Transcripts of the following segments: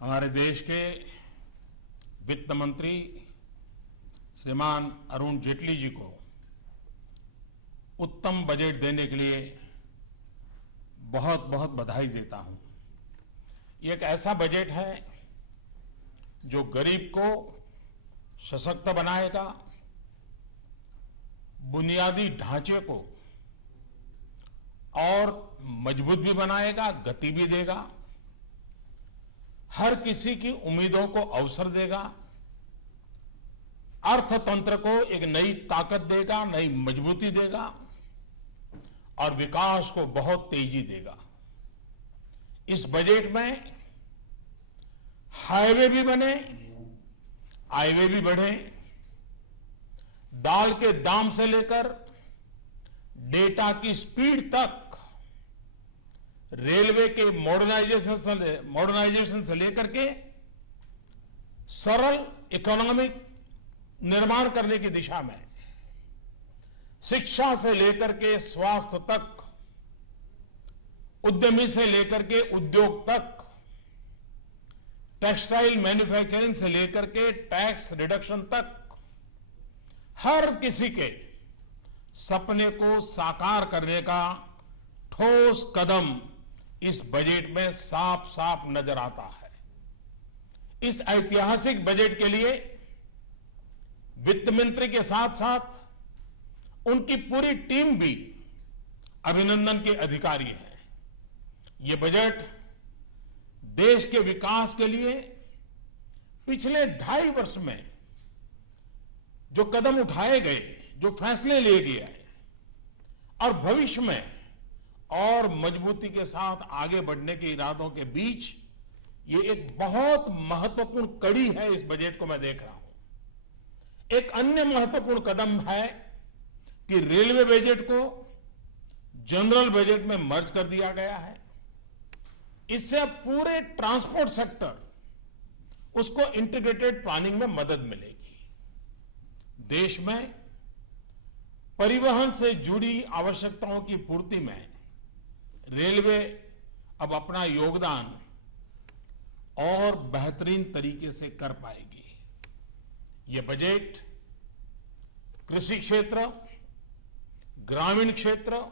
हमारे देश के वित्त मंत्री श्रीमान अरुण जेटली जी को उत्तम बजट देने के लिए बहुत बहुत बधाई देता हूं। ये एक ऐसा बजट है जो गरीब को सशक्त बनाएगा, बुनियादी ढांचे को और मजबूत भी बनाएगा, गति भी देगा, हर किसी की उम्मीदों को अवसर देगा, अर्थतंत्र को एक नई ताकत देगा, नई मजबूती देगा और विकास को बहुत तेजी देगा। इस बजट में हाईवे भी बने, हाईवे भी बढ़े, दाल के दाम से लेकर डेटा की स्पीड तक, रेलवे के मॉडर्नाइजेशन से लेकर के सरल इकोनॉमिक निर्माण करने की दिशा में, शिक्षा से लेकर के स्वास्थ्य तक, उद्यमी से लेकर के उद्योग तक, टेक्सटाइल मैन्युफैक्चरिंग से लेकर के टैक्स रिडक्शन तक, हर किसी के सपने को साकार करने का ठोस कदम इस बजट में साफ साफ नजर आता है। इस ऐतिहासिक बजट के लिए वित्त मंत्री के साथ साथ उनकी पूरी टीम भी अभिनंदन के अधिकारी है। ये बजट देश के विकास के लिए पिछले 2.5 वर्ष में जो कदम उठाए गए, जो फैसले लिए गए और भविष्य में और मजबूती के साथ आगे बढ़ने के इरादों के बीच ये एक बहुत महत्वपूर्ण कड़ी है। इस बजट को मैं देख रहा हूं। एक अन्य महत्वपूर्ण कदम है कि रेलवे बजट को जनरल बजट में मर्ज कर दिया गया है। इससे अब पूरे ट्रांसपोर्ट सेक्टर उसको इंटीग्रेटेड प्लानिंग में मदद मिलेगी। देश में परिवहन से जुड़ी आवश्यकताओं की पूर्ति में रेलवे अब अपना योगदान और बेहतरीन तरीके से कर पाएगी। ये बजट कृषि क्षेत्र, ग्रामीण क्षेत्र,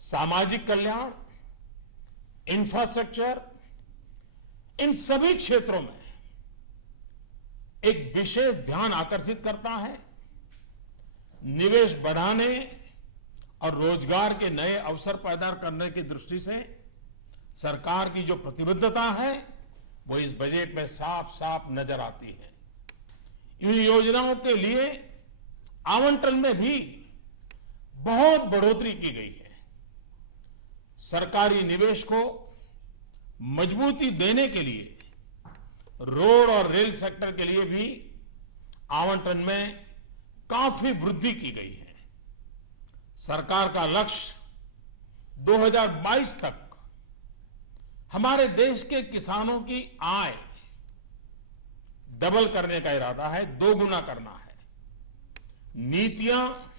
सामाजिक कल्याण, इंफ्रास्ट्रक्चर, इन सभी क्षेत्रों में एक विशेष ध्यान आकर्षित करता है। निवेश बढ़ाने और रोजगार के नए अवसर पैदा करने की दृष्टि से सरकार की जो प्रतिबद्धता है वो इस बजट में साफ साफ नजर आती है। इन योजनाओं के लिए आवंटन में भी बहुत बढ़ोतरी की गई है। सरकारी निवेश को मजबूती देने के लिए रोड और रेल सेक्टर के लिए भी आवंटन में काफी वृद्धि की गई है। सरकार का लक्ष्य 2022 तक हमारे देश के किसानों की आय डबल करने का इरादा है, 2 गुना करना है। नीतियां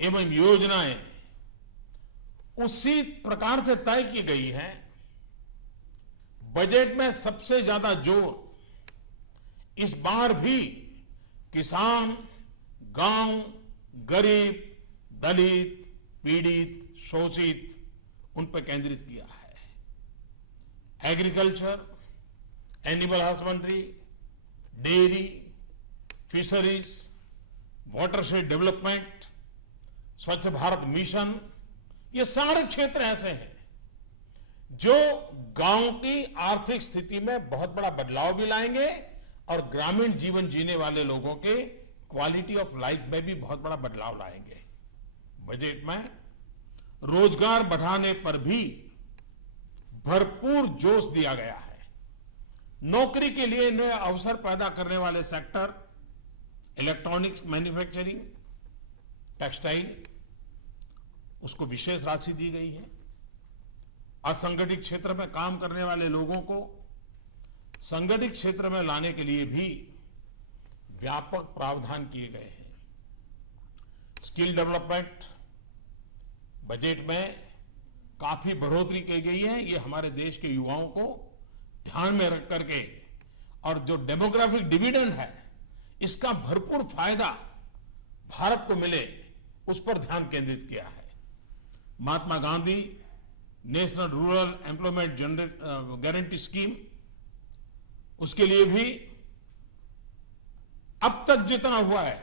एवं योजनाएं उसी प्रकार से तय की गई हैं। बजट में सबसे ज्यादा जोर इस बार भी किसान, गांव, गरीब, दलित, पीड़ित, शोषित उन पर केंद्रित किया है। Agriculture, animal husbandry, dairy, fisheries, watershed development, स्वच्छ भारत मिशन, ये सारे क्षेत्र ऐसे हैं जो गांव की आर्थिक स्थिति में बहुत बड़ा बदलाव भी लाएंगे और ग्रामीण जीवन जीने वाले लोगों के क्वालिटी ऑफ लाइफ में भी बहुत बड़ा बदलाव लाएंगे। बजट में रोजगार बढ़ाने पर भी भरपूर जोश दिया गया है। नौकरी के लिए नए अवसर पैदा करने वाले सेक्टर, इलेक्ट्रॉनिक्स मैन्युफैक्चरिंग, टेक्सटाइल, उसको विशेष राशि दी गई है। असंगठित क्षेत्र में काम करने वाले लोगों को संगठित क्षेत्र में लाने के लिए भी व्यापक प्रावधान किए गए हैं। स्किल डेवलपमेंट बजट में काफी बढ़ोतरी की गई है। ये हमारे देश के युवाओं को ध्यान में रख करके और जो डेमोग्राफिक डिविडेंड है इसका भरपूर फायदा भारत को मिले उस पर ध्यान केंद्रित किया है। Mahatma Gandhi national rural employment guarantee scheme, उसके लिए भी अब तक जितना हुआ है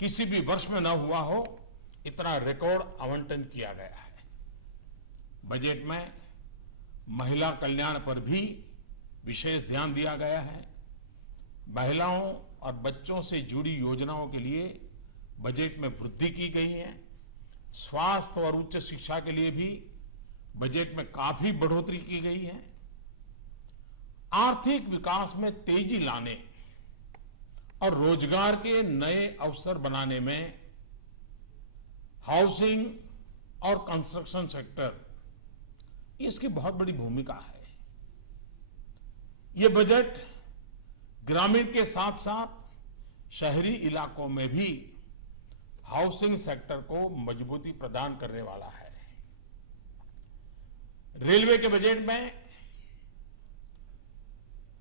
किसी भी वर्ष में ना हुआ हो इतना रिकॉर्ड आवंटन किया गया है। बजट में महिला कल्याण पर भी विशेष ध्यान दिया गया है। महिलाओं और बच्चों से जुड़ी योजनाओं के लिए बजट में वृद्धि की गई है। स्वास्थ्य और उच्च शिक्षा के लिए भी बजट में काफी बढ़ोतरी की गई है। आर्थिक विकास में तेजी लाने और रोजगार के नए अवसर बनाने में हाउसिंग और कंस्ट्रक्शन सेक्टर, इसकी बहुत बड़ी भूमिका है। ये बजट ग्रामीण के साथ साथ शहरी इलाकों में भी हाउसिंग सेक्टर को मजबूती प्रदान करने वाला है। रेलवे के बजट में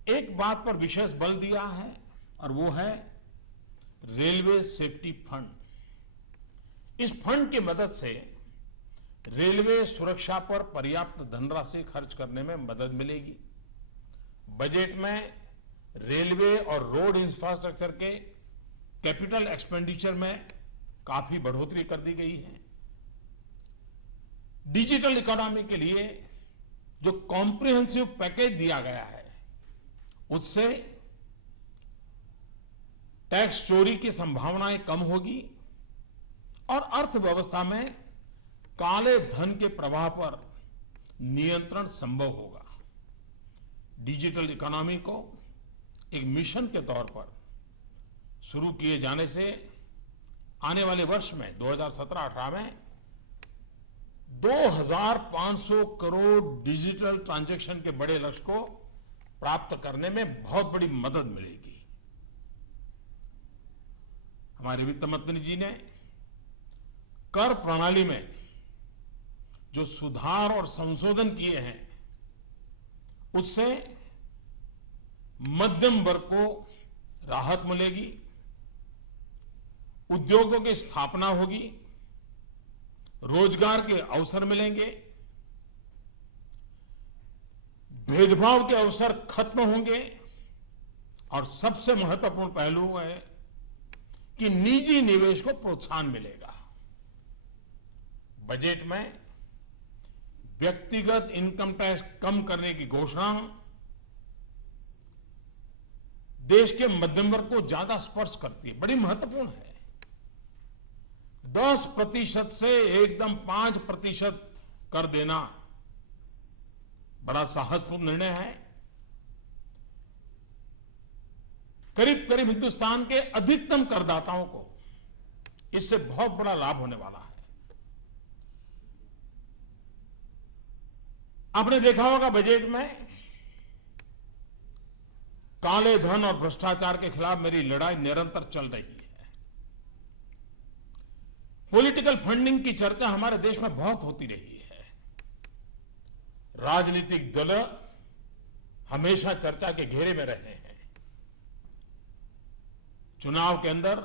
एक बात पर विशेष बल दिया है और वो है रेलवे सेफ्टी फंड। इस फंड की मदद से रेलवे सुरक्षा पर पर्याप्त धनराशि खर्च करने में मदद मिलेगी। बजट में रेलवे और रोड इंफ्रास्ट्रक्चर के कैपिटल एक्सपेंडिचर में काफी बढ़ोतरी कर दी गई है। डिजिटल इकोनॉमी के लिए जो कॉम्प्रिहेंसिव पैकेज दिया गया है उससे टैक्स चोरी की संभावनाएं कम होगी और अर्थव्यवस्था में काले धन के प्रवाह पर नियंत्रण संभव होगा। डिजिटल इकोनॉमी को एक मिशन के तौर पर शुरू किए जाने से आने वाले वर्ष में 2017-18 में 2500 करोड़ डिजिटल ट्रांजैक्शन के बड़े लक्ष्य को प्राप्त करने में बहुत बड़ी मदद मिलेगी। हमारे वित्त मंत्री जी ने कर प्रणाली में जो सुधार और संशोधन किए हैं उससे मध्यम वर्ग को राहत मिलेगी, उद्योगों की स्थापना होगी, रोजगार के अवसर मिलेंगे, भेदभाव के अवसर खत्म होंगे और सबसे महत्वपूर्ण पहलू है कि निजी निवेश को प्रोत्साहन मिलेगा। बजट में व्यक्तिगत इनकम टैक्स कम करने की घोषणा देश के मध्यम वर्ग को ज्यादा स्पर्श करती है, बड़ी महत्वपूर्ण है। 10% से एकदम 5% कर देना बड़ा साहसपूर्ण निर्णय है। करीब करीब हिंदुस्तान के अधिकतम करदाताओं को इससे बहुत बड़ा लाभ होने वाला है। आपने देखा होगा बजट में काले धन और भ्रष्टाचार के खिलाफ मेरी लड़ाई निरंतर चल रही है। पॉलिटिकल फंडिंग की चर्चा हमारे देश में बहुत होती रही है। राजनीतिक दल हमेशा चर्चा के घेरे में रहे हैं। चुनाव के अंदर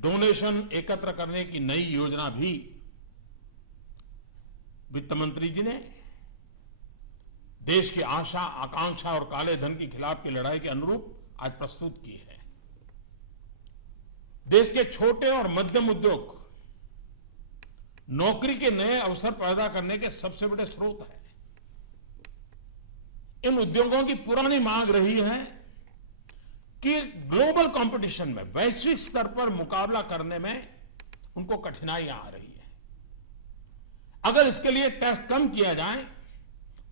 डोनेशन एकत्र करने की नई योजना भी वित्त मंत्री जी ने देश की आशा आकांक्षा और काले धन के खिलाफ की लड़ाई के अनुरूप आज प्रस्तुत की है। देश के छोटे और मध्यम उद्योग नौकरी के नए अवसर पैदा करने के सबसे बड़े स्रोत हैं। इन उद्योगों की पुरानी मांग रही है कि ग्लोबल कंपटीशन में वैश्विक स्तर पर मुकाबला करने में उनको कठिनाइयां आ रही हैं। अगर इसके लिए टैक्स कम किया जाए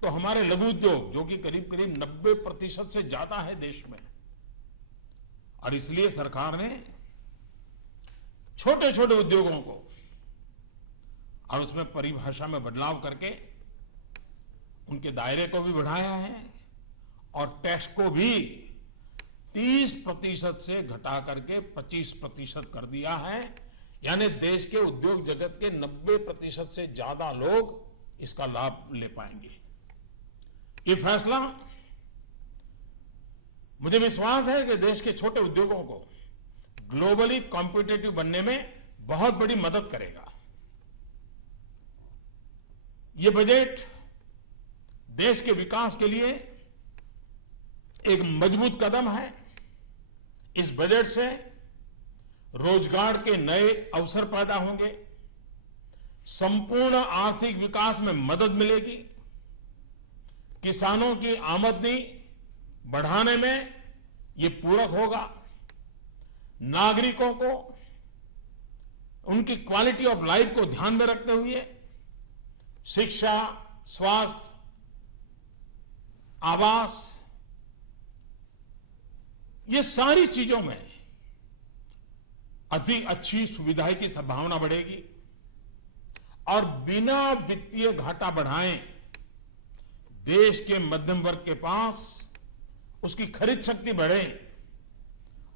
तो हमारे लघु उद्योग, जो कि करीब करीब 90% से ज्यादा है देश में, और इसलिए सरकार ने छोटे छोटे उद्योगों को और उसमें परिभाषा में बदलाव करके उनके दायरे को भी बढ़ाया है और टैक्स को भी 30% से घटा करके 25% कर दिया है। यानी देश के उद्योग जगत के 90% से ज्यादा लोग इसका लाभ ले पाएंगे। ये फैसला, मुझे विश्वास है कि देश के छोटे उद्योगों को ग्लोबली कॉम्पिटिटिव बनने में बहुत बड़ी मदद करेगा। ये बजट देश के विकास के लिए एक मजबूत कदम है। इस बजट से रोजगार के नए अवसर पैदा होंगे, संपूर्ण आर्थिक विकास में मदद मिलेगी, किसानों की आमदनी बढ़ाने में ये पूरक होगा, नागरिकों को उनकी क्वालिटी ऑफ लाइफ को ध्यान में रखते हुए शिक्षा, स्वास्थ्य, आवास, ये सारी चीजों में अधिक अच्छी सुविधाएं की संभावना बढ़ेगी और बिना वित्तीय घाटा बढ़ाए देश के मध्यम वर्ग के पास उसकी खरीद शक्ति बढ़े,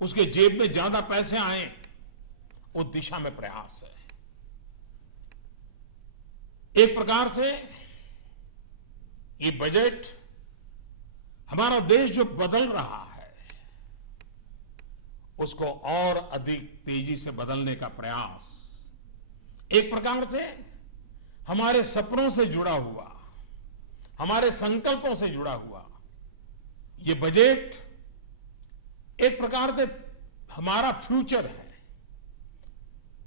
उसके जेब में ज्यादा पैसे आए, उस दिशा में प्रयास है। एक प्रकार से ये बजट हमारा देश जो बदल रहा है उसको और अधिक तेजी से बदलने का प्रयास, एक प्रकार से हमारे सपनों से जुड़ा हुआ, हमारे संकल्पों से जुड़ा हुआ ये बजट एक प्रकार से हमारा फ्यूचर है,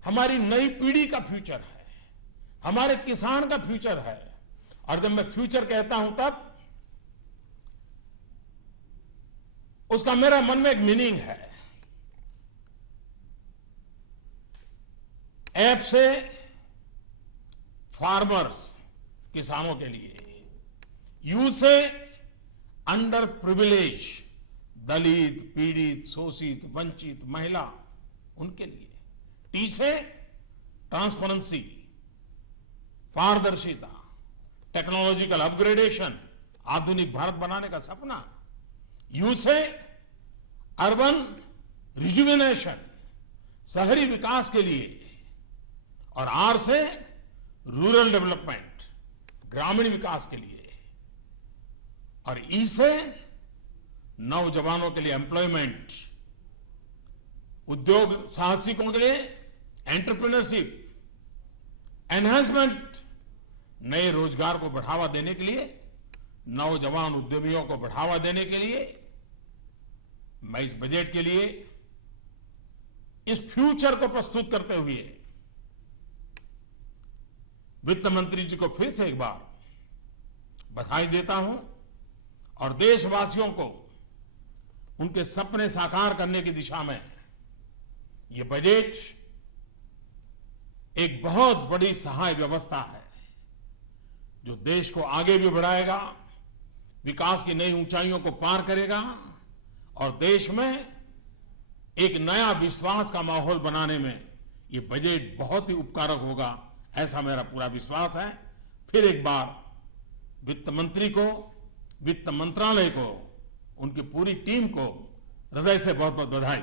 हमारी नई पीढ़ी का फ्यूचर है, हमारे किसान का फ्यूचर है। और जब मैं फ्यूचर कहता हूं तब उसका मेरा मन में एक मीनिंग है। ऐप से फार्मर्स, किसानों के लिए, यू से अंडर प्रिविलेज, दलित, पीड़ित, शोषित, वंचित, महिला, उनके लिए, टी से ट्रांसपेरेंसी, पारदर्शिता, टेक्नोलॉजिकल अपग्रेडेशन, आधुनिक भारत बनाने का सपना, यू से अर्बन रिजुविनेशन, शहरी विकास के लिए, और आर से रूरल डेवलपमेंट, ग्रामीण विकास के लिए, और ई से नौजवानों के लिए एम्प्लॉयमेंट, उद्योग साहसिकों के लिए एंटरप्रेन्योरशिप, एनहांसमेंट, नए रोजगार को बढ़ावा देने के लिए, नौजवान उद्यमियों को बढ़ावा देने के लिए मैं इस बजट के लिए इस फ्यूचर को प्रस्तुत करते हुए वित्त मंत्री जी को फिर से एक बार बधाई देता हूं और देशवासियों को उनके सपने साकार करने की दिशा में यह बजट एक बहुत बड़ी सहाय व्यवस्था है जो देश को आगे भी बढ़ाएगा, विकास की नई ऊंचाइयों को पार करेगा और देश में एक नया विश्वास का माहौल बनाने में यह बजट बहुत ही उपकारक होगा, ऐसा मेरा पूरा विश्वास है। फिर एक बार वित्त मंत्री को, वित्त मंत्रालय को, उनकी पूरी टीम को हृदय से बहुत बहुत बधाई।